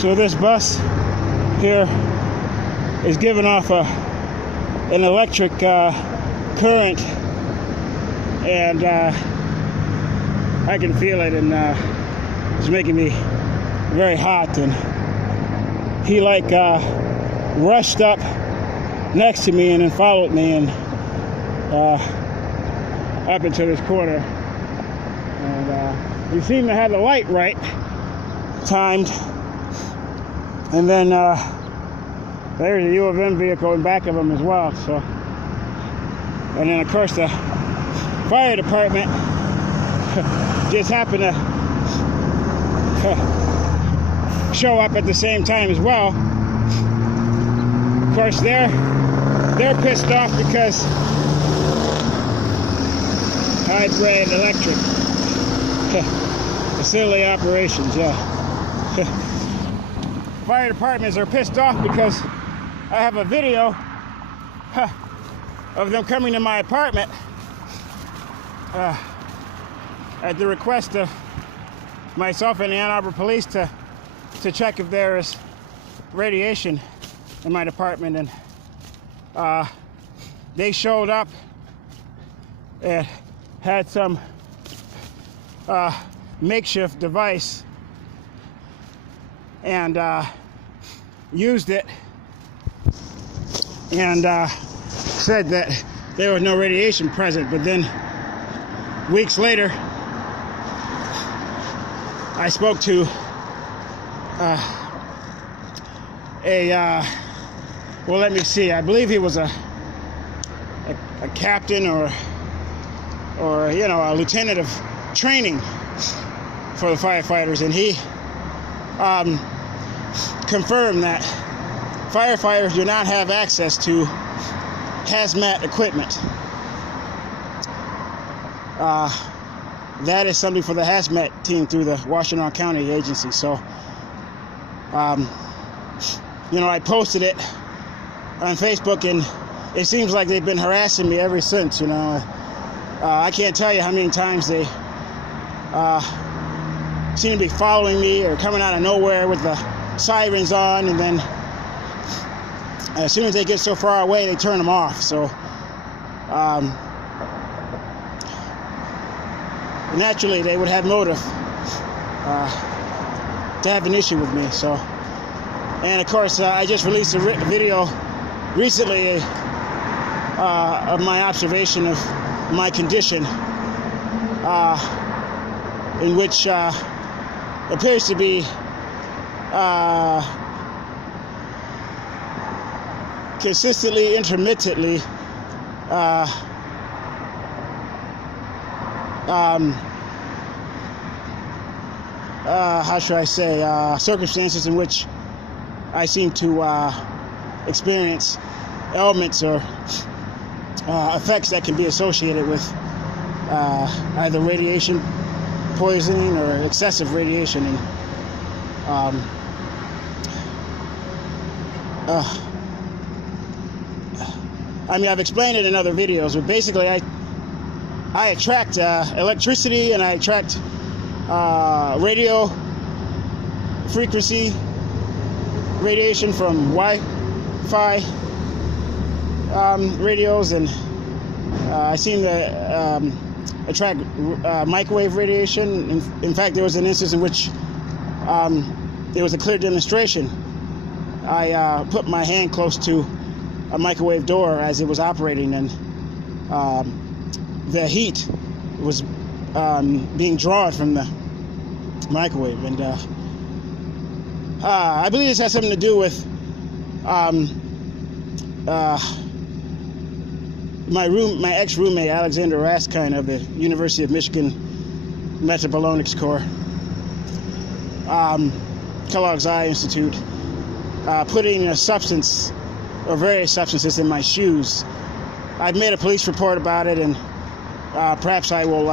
So this bus here is giving off an electric current, and I can feel it, and it's making me very hot. And he rushed up next to me and then followed me and up into this corner, and he seemed to have the light right timed, and then there's a U of M vehicle in back of him as well. So, and then of course the fire department just happened to show up at the same time as well. Of course they're pissed off because hybrid electric facility operations, yeah. Fire departments are pissed off because I have a video of them coming to my apartment at the request of myself and the Ann Arbor police to check if there is radiation in my apartment, and they showed up and had some makeshift device and used it, and said that there was no radiation present. But then weeks later I spoke to well, let me see, I believe he was a captain or you know, a lieutenant of training for the firefighters, and he confirmed that firefighters do not have access to hazmat equipment. That is something for the hazmat team through the Washington County agency. So, you know, I posted it on Facebook, and it seems like they've been harassing me ever since. You know, I can't tell you how many times they seem to be following me or coming out of nowhere with the sirens on, and then as soon as they get so far away, they turn them off. So naturally, they would have motive to have an issue with me. So, and of course, I just released a video recently of my observation of my condition, in which appears to be consistently, intermittently how should I say, circumstances in which I seem to experience ailments or effects that can be associated with either radiation poisoning or excessive radiation. And I mean, I've explained it in other videos, but basically I attract electricity, and I attract radio frequency radiation from Wi-Fi radios, and I seem to attract microwave radiation. In fact, there was an instance in which there was a clear demonstration. I put my hand close to a microwave door as it was operating, and the heat was being drawn from the microwave. And I believe this has something to do with my ex-roommate Alexander Raskine of the University of Michigan Metabolomics Corps, Kellogg's Eye Institute, putting a substance or various substances in my shoes. I've made a police report about it, and perhaps I will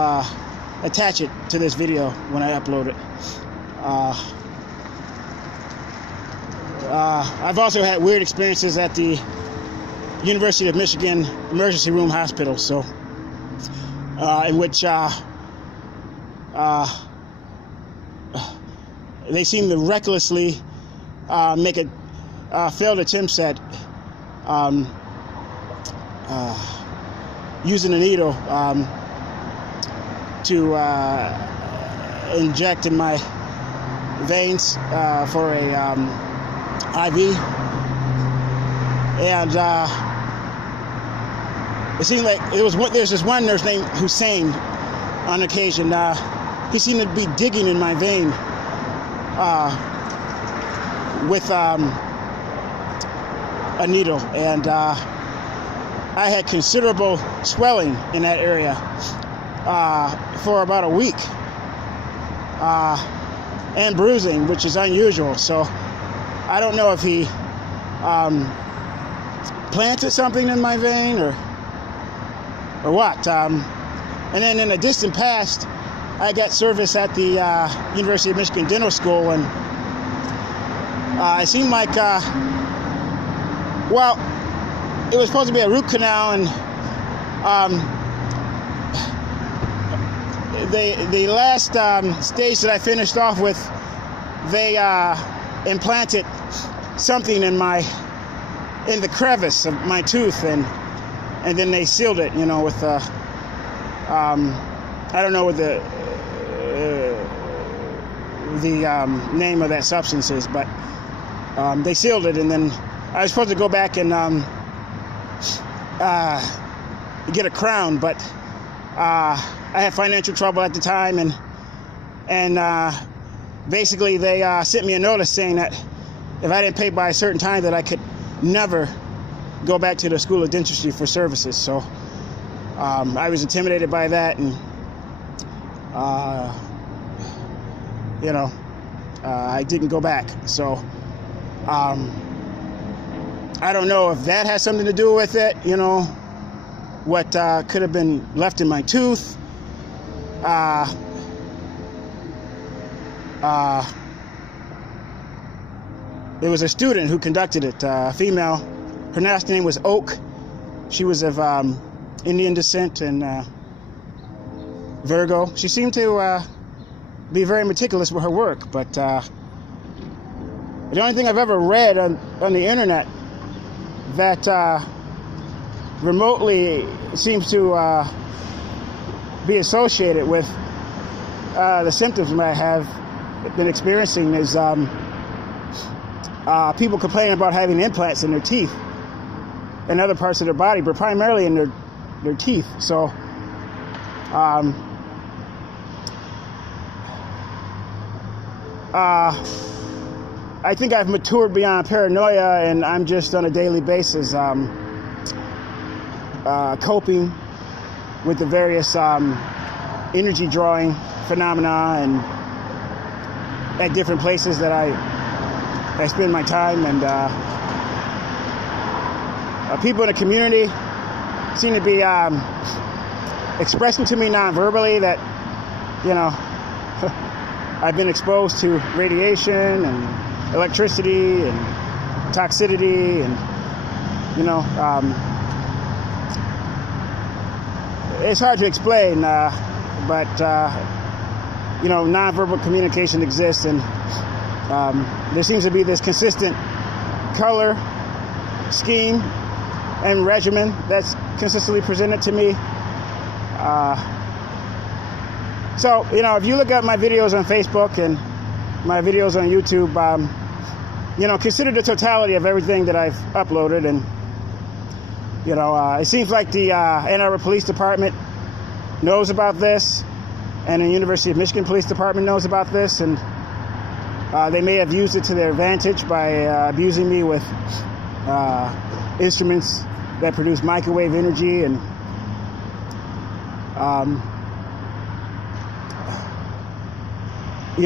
attach it to this video when I upload it. I've also had weird experiences at the University of Michigan Emergency Room Hospital, so in which they seem to recklessly make failed attempts at using a needle to inject in my veins for a IV, and it seemed like there's this one nurse named Hussein on occasion. He seemed to be digging in my vein with a needle, and I had considerable swelling in that area for about a week, and bruising, which is unusual. So I don't know if he planted something in my vein or what. And then in the distant past, I got service at the University of Michigan Dental School, and it seemed like, well, it was supposed to be a root canal, and the last stage that I finished off with, they implanted something in the crevice of my tooth, and then they sealed it, with I don't know what the name of that substance is, but they sealed it, and then I was supposed to go back and get a crown, but I had financial trouble at the time, and basically they sent me a notice saying that if I didn't pay by a certain time, that I could never go back to the School of Dentistry for services. So I was intimidated by that, and I didn't go back. So I don't know if that has something to do with it, what could have been left in my tooth. It was a student who conducted it, a female. Her last name was Oak. She was of Indian descent and Virgo. She seemed to be very meticulous with her work, but the only thing I've ever read on the internet that remotely seems to be associated with the symptoms that I have been experiencing is people complaining about having implants in their teeth and other parts of their body, but primarily in their teeth. So I think I've matured beyond paranoia, and I'm just on a daily basis coping with the various energy drawing phenomena and at different places that I spend my time, and people in the community seem to be expressing to me non-verbally that, I've been exposed to radiation and electricity and toxicity, and it's hard to explain, but nonverbal communication exists, and there seems to be this consistent color scheme and regimen that's consistently presented to me. So if you look at my videos on Facebook and my videos on YouTube, consider the totality of everything that I've uploaded, and it seems like the Ann Arbor Police Department knows about this, and the University of Michigan Police Department knows about this, and they may have used it to their advantage by abusing me with instruments that produce microwave energy, and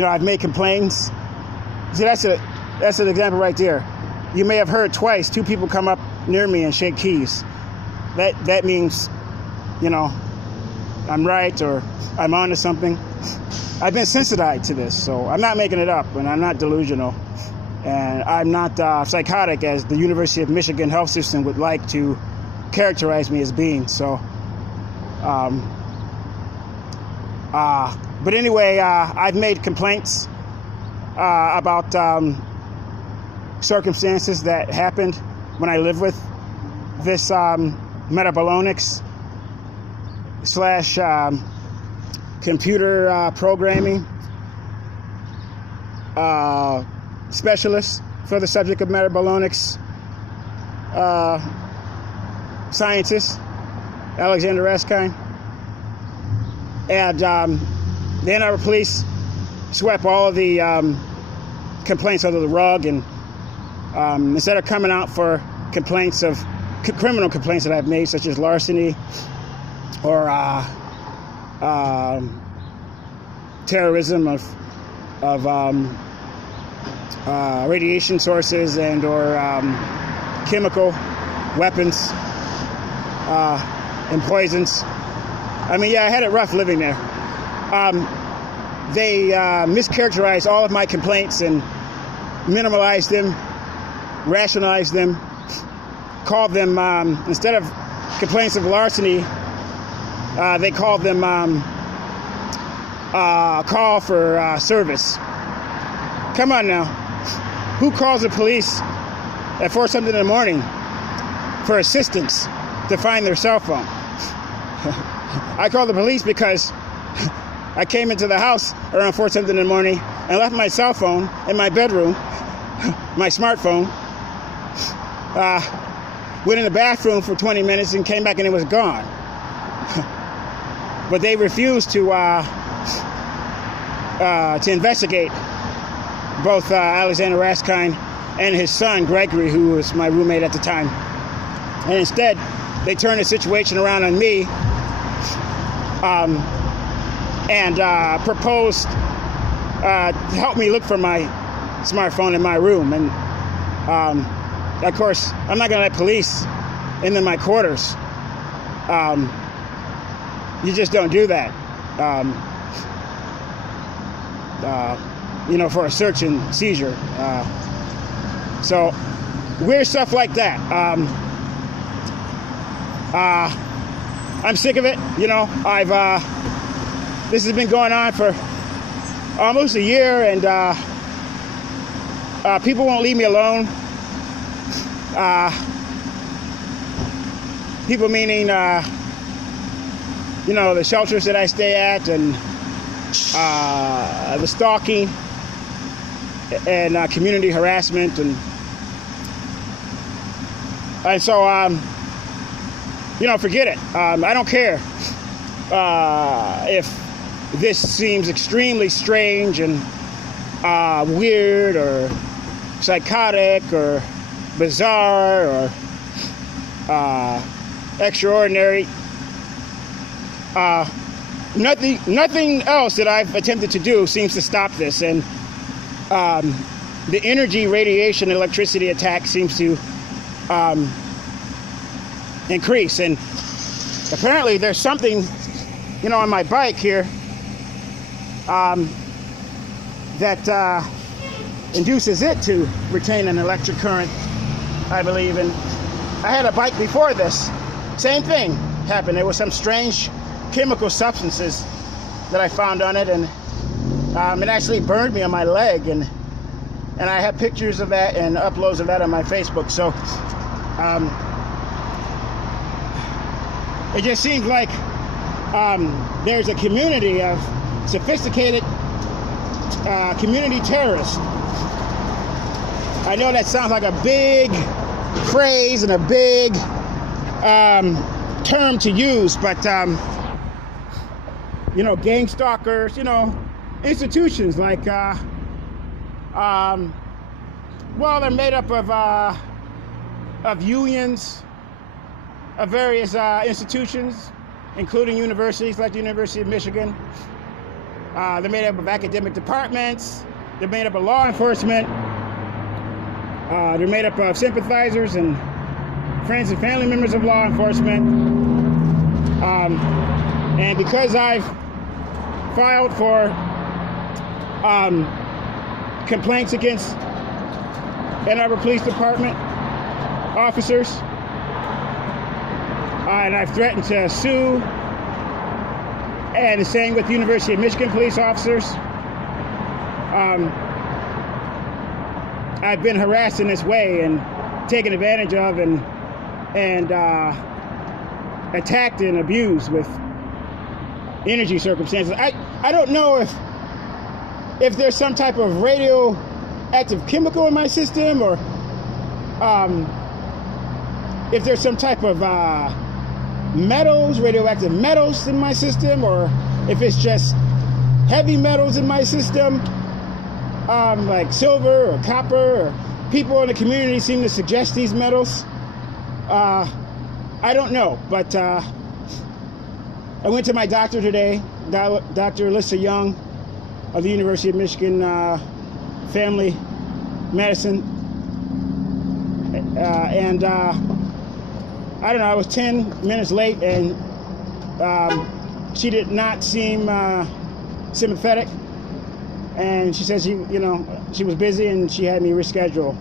I've made complaints. See, that's an example right there. You may have heard twice 2 people come up near me and shake keys. That means, I'm right, or I'm onto something. I've been sensitized to this, so I'm not making it up, and I'm not delusional, and I'm not psychotic as the University of Michigan health system would like to characterize me as being. So, but anyway, I've made complaints about circumstances that happened when I lived with this metabolomics / computer programming specialist for the subject of metabolomics scientist, Alexander Raskine. And the Ann Arbor police swept all of the complaints under the rug, and instead of coming out for complaints of criminal complaints that I've made, such as larceny or terrorism of radiation sources and or chemical weapons and poisons. I mean, yeah, I had it rough living there. They mischaracterized all of my complaints and minimalized them, rationalized them, called them, instead of complaints of larceny, they called them call for service. Come on now. Who calls the police at 4 something in the morning for assistance to find their cell phone? I called the police because I came into the house around 4 something in the morning and left my cell phone in my bedroom, my smartphone, went in the bathroom for 20 minutes and came back and it was gone. But they refused to investigate both Alexander Raskine and his son, Gregory, who was my roommate at the time. And instead, they turned the situation around on me and proposed to help me look for my smartphone in my room. And of course, I'm not going to let police into my quarters. You just don't do that, for a search and seizure. So weird stuff like that. I'm sick of it. This has been going on for almost a year, and people won't leave me alone. People meaning, the shelters that I stay at, and the stalking and community harassment, and so forget it. I don't care if this seems extremely strange and weird or psychotic or bizarre or extraordinary. Nothing else that I've attempted to do seems to stop this, and the energy, radiation, electricity attack seems to increase. And apparently there's something, on my bike here that induces it to retain an electric current, I believe. And I had a bike before this. Same thing happened. There was some strange chemical substances that I found on it, and it actually burned me on my leg, and I have pictures of that and uploads of that on my Facebook. So it just seems like there's a community of sophisticated community terrorists. I know that sounds like a big phrase and a big term to use, but gang stalkers, institutions like they're made up of unions of various institutions, including universities like the University of Michigan. They're made up of academic departments. They're made up of law enforcement. They're made up of sympathizers and friends and family members of law enforcement. And because I've filed for complaints against Ann Arbor Police Department officers, and I've threatened to sue, and the same with the University of Michigan police officers, I've been harassed in this way and taken advantage of and attacked and abused with energy circumstances. I don't know if there's some type of radioactive chemical in my system, or if there's some type of radioactive metals in my system, or if it's just heavy metals in my system, like silver or copper, or people in the community seem to suggest these metals. I don't know, but I went to my doctor today, Dr. Alyssa Young of the University of Michigan Family Medicine, and I don't know, I was 10 minutes late, and she did not seem sympathetic, and she said she was busy and she had me reschedule.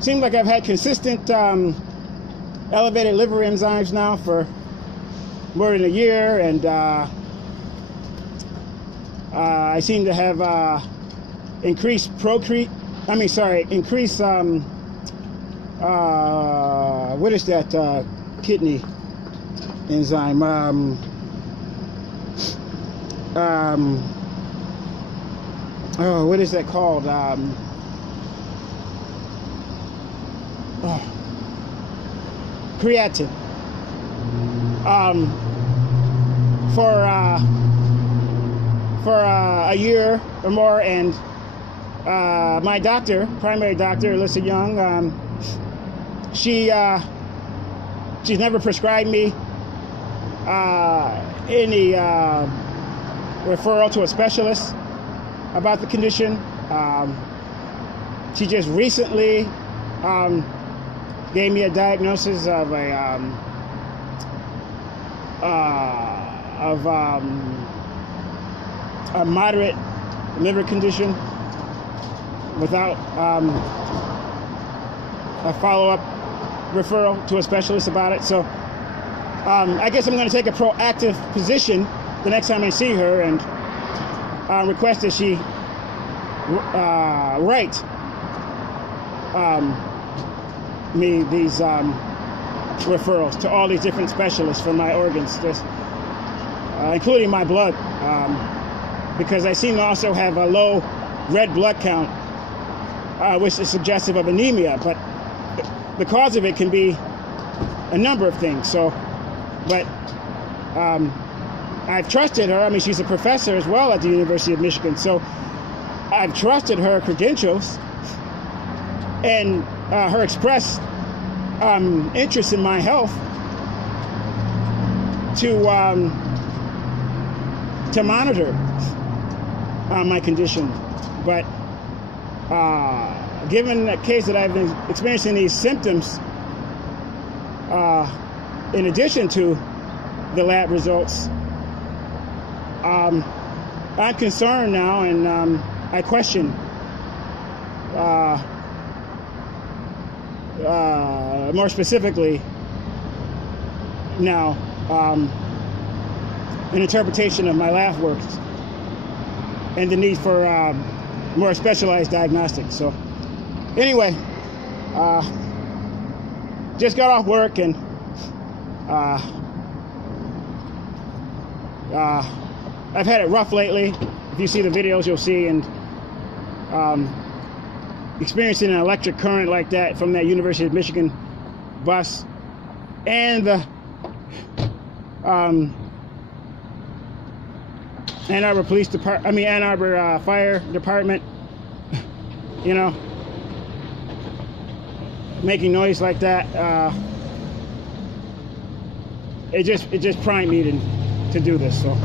Seems like I've had consistent elevated liver enzymes now for more than a year, and I seem to have increased increased what is that kidney enzyme? Oh, what is that called? Creatine. For a year or more, and my doctor, primary doctor, Alyssa Young, she's never prescribed me any referral to a specialist about the condition. She just recently gave me a diagnosis of a moderate liver condition without a follow-up referral to a specialist about it. So I guess I'm going to take a proactive position the next time I see her and request that she write me these referrals to all these different specialists for my organs, just including my blood, because I seem to also have a low red blood count, which is suggestive of anemia, but the cause of it can be a number of things. So, but I've trusted her. I mean, she's a professor as well at the University of Michigan, so I've trusted her credentials and her expressed interest in my health to monitor my condition. But given the case that I've been experiencing these symptoms, in addition to the lab results, I'm concerned now, and I question more specifically now an interpretation of my lab works and the need for more specialized diagnostics. So anyway, just got off work, and I've had it rough lately. If you see the videos, you'll see, and experiencing an electric current like that from that University of Michigan bus, and the Ann Arbor Ann Arbor Fire Department, making noise like that. It just primed me to do this. So.